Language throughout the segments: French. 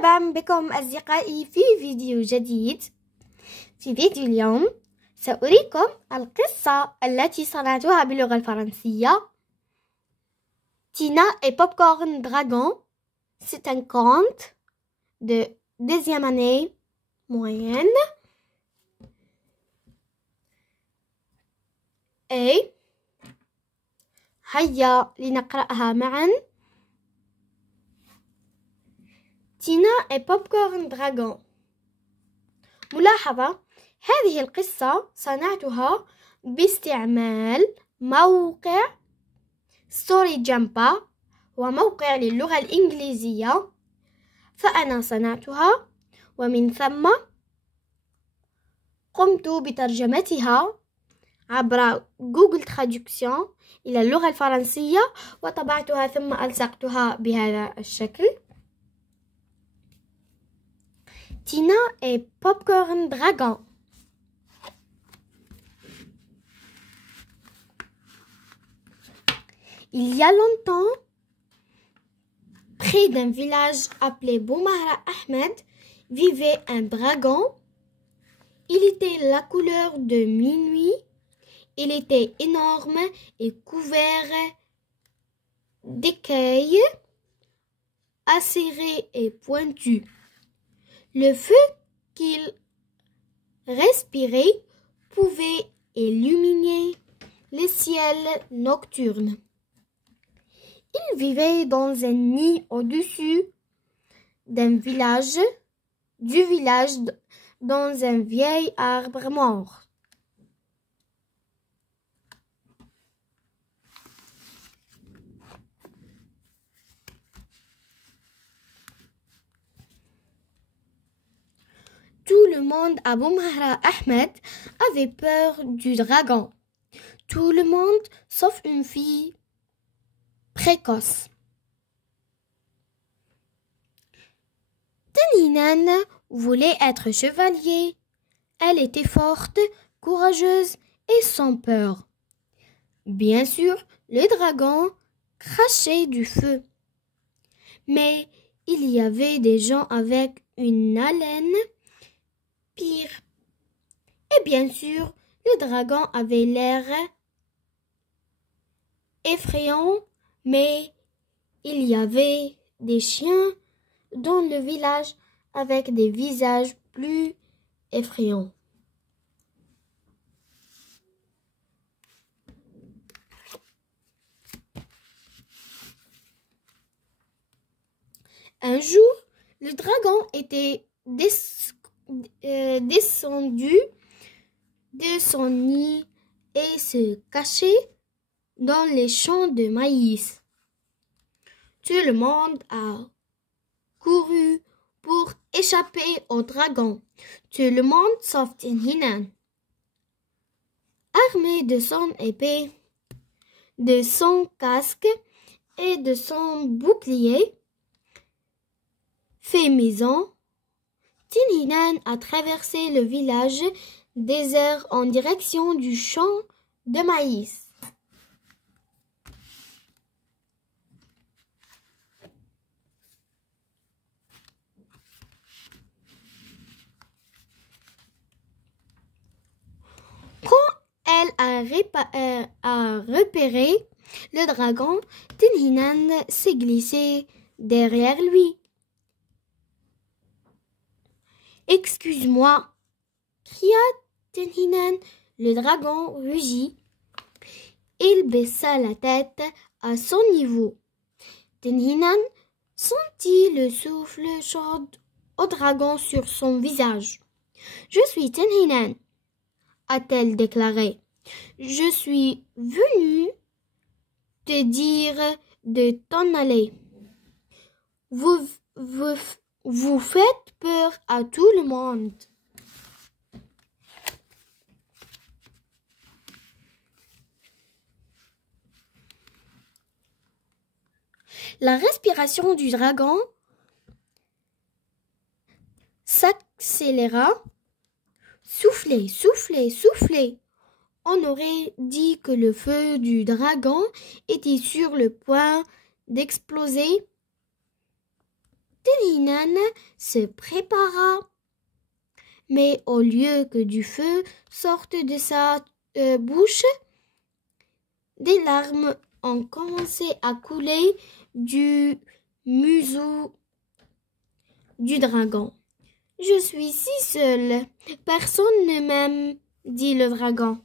مرحبا بكم أصدقائي في فيديو جديد. في فيديو اليوم سأريكم القصة التي صنعتها باللغة الفرنسية. Tina et Popcorn Dragon. C'est un conte de deuxième année moyenne. Et هيا لنقرأها معا. تينا et Popcorn Dragon. ملاحظة: هذه القصة صنعتها باستعمال موقع ستوري جامبا، وموقع للغة الإنجليزية، فأنا صنعتها ومن ثم قمت بترجمتها عبر جوجل تراديكسيون إلى اللغة الفرنسية وطبعتها ثم ألصقتها بهذا الشكل. Tina et Popcorn Dragon. Il y a longtemps, près d'un village appelé Boumahra Ahmed, vivait un dragon. Il était la couleur de minuit. Il était énorme et couvert d'écailles acérées et pointues. Le feu qu'il respirait pouvait illuminer le ciel nocturne. Il vivait dans un nid au-dessus du village, dans un vieil arbre mort. Tout le monde à Boumahra Ahmed avait peur du dragon. Tout le monde sauf une fille précoce. Taninan voulait être chevalier. Elle était forte, courageuse et sans peur. Bien sûr, le dragon crachait du feu. Mais il y avait des gens avec une haleine pire. Et bien sûr, le dragon avait l'air effrayant, mais il y avait des chiens dans le village avec des visages plus effrayants. Un jour, le dragon était descendu de son nid et se cachait dans les champs de maïs. Tout le monde a couru pour échapper au dragon. Tout le monde sauf Taninan. Armé de son épée, de son casque et de son bouclier fait maison, Taninan a traversé le village désert en direction du champ de maïs. Quand elle a repéré le dragon, Taninan s'est glissé derrière lui. « Excuse-moi » cria Taninan. Le dragon rugit. Il baissa la tête à son niveau. Taninan sentit le souffle chaud au dragon sur son visage. « Je suis Taninan » a-t-elle déclaré. « Je suis venue te dire de t'en aller. Vous faites peur à tout le monde. » La respiration du dragon s'accéléra. Soufflez, soufflez, soufflez. On aurait dit que le feu du dragon était sur le point d'exploser. Hinan se prépara. Mais au lieu que du feu sorte de sa bouche, des larmes ont commencé à couler du museau du dragon. « Je suis si seul, personne ne m'aime, » dit le dragon.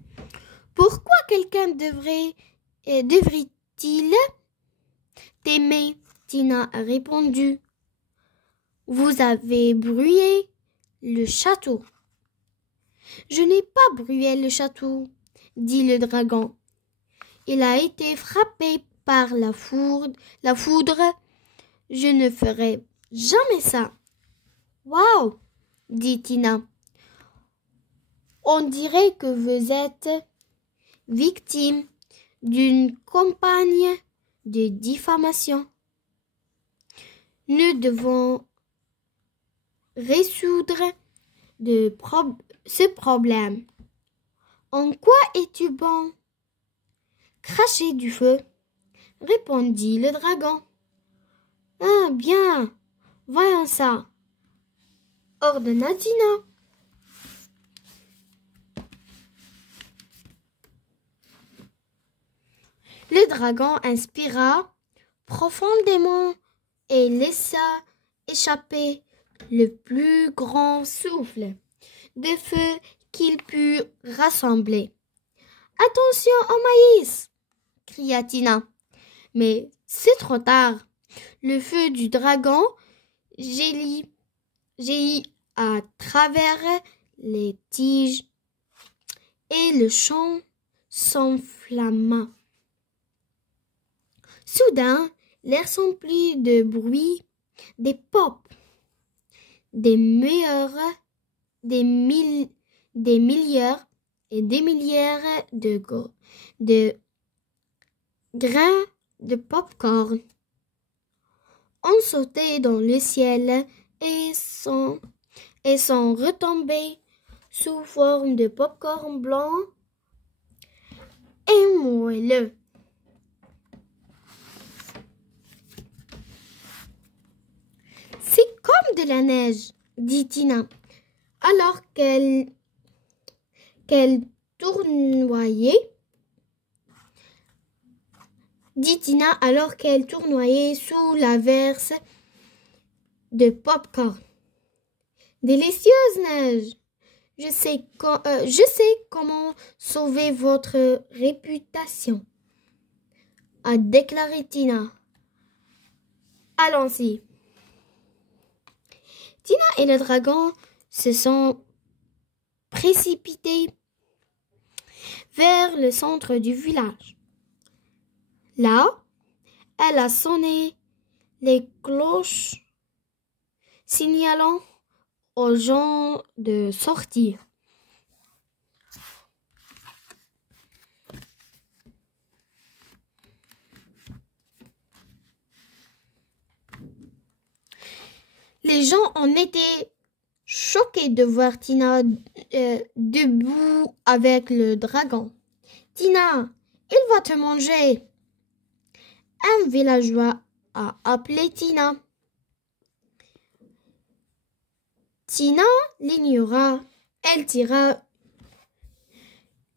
« Pourquoi quelqu'un devrait-il t'aimer ?» Tina a répondu. « Vous avez brûlé le château. »« Je n'ai pas brûlé le château, » dit le dragon. « Il a été frappé par la foudre. Je ne ferai jamais ça. »« Waouh !» dit Tina. « On dirait que vous êtes victime d'une campagne de diffamation. Nous devons résoudre ce problème. En quoi es-tu bon ? Cracher du feu, répondit le dragon. Ah bien, voyons ça, ordonna Tina. Le dragon inspira profondément et laissa échapper le plus grand souffle de feu qu'il put rassembler. « Attention au maïs !» cria Tina. Mais c'est trop tard. Le feu du dragon jaillit à travers les tiges et le champ s'enflamma. Soudain, l'air s'emplit de bruit, des pops, des milliards et des milliards de grains de pop-corn ont sauté dans le ciel et sont retombés sous forme de pop-corn blanc et moelleux. C'est comme de la neige, dit Tina, alors qu'elle tournoyait sous la verse de pop-corn. Délicieuse neige! Je sais comment sauver votre réputation, a déclaré Tina. Allons-y. Tina et le dragon se sont précipités vers le centre du village. Là, elle a sonné les cloches signalant aux gens de sortir. Les gens ont été choqués de voir Tina debout avec le dragon. « Tina, il va te manger !» Un villageois a appelé Tina. Tina l'ignora. Elle tira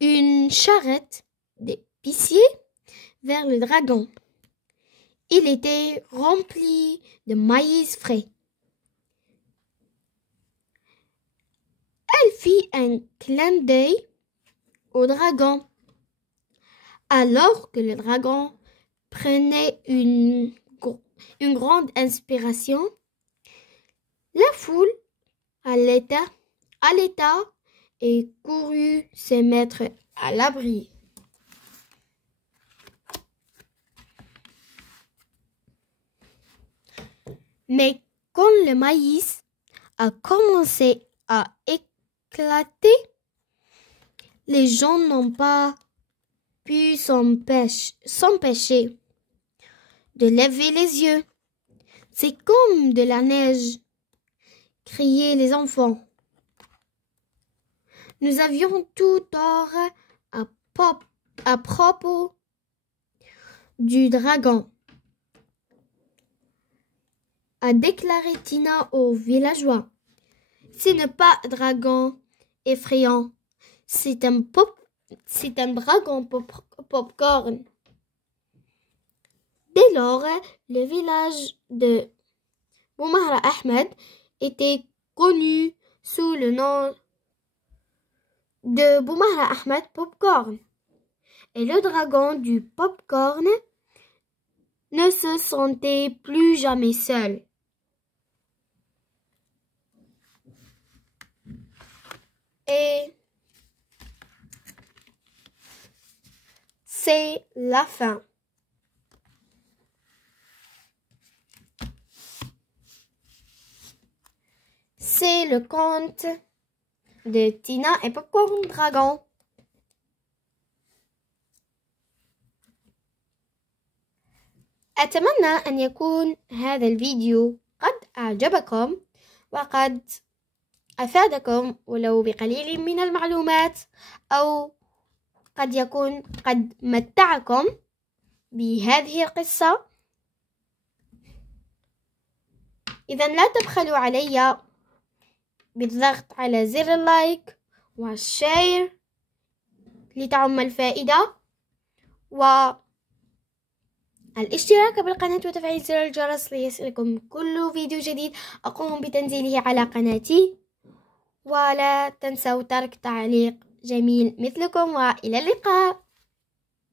une charrette d'épicier vers le dragon. Il était rempli de maïs frais. Elle fit un clin d'œil au dragon. Alors que le dragon prenait une grande inspiration, la foule allaita et courut se mettre à l'abri. Mais quand le maïs a commencé à éclater, les gens n'ont pas pu s'empêcher de lever les yeux. C'est comme de la neige, criaient les enfants. Nous avions tout tort à propos du dragon, a déclaré Tina aux villageois. Ce n'est pas un dragon effrayant, c'est un dragon popcorn. Dès lors, le village de Boumahra Ahmed était connu sous le nom de Boumahra Ahmed Popcorn. Et le dragon du popcorn ne se sentait plus jamais seul. Et c'est la fin. C'est le conte de Tina et Popcorn Dragon. أتمنى أن يكون هذا الفيديو قد أعجبكم وقد أفادكم ولو بقليل من المعلومات، أو قد يكون قد متعكم بهذه القصة. إذا لا تبخلوا علي بالضغط على زر اللايك والشير لتعم الفائدة، والاشتراك بالقناة وتفعيل زر الجرس ليصلكم كل فيديو جديد أقوم بتنزيله على قناتي. ولا تنسوا ترك تعليق جميل مثلكم، وإلى اللقاء.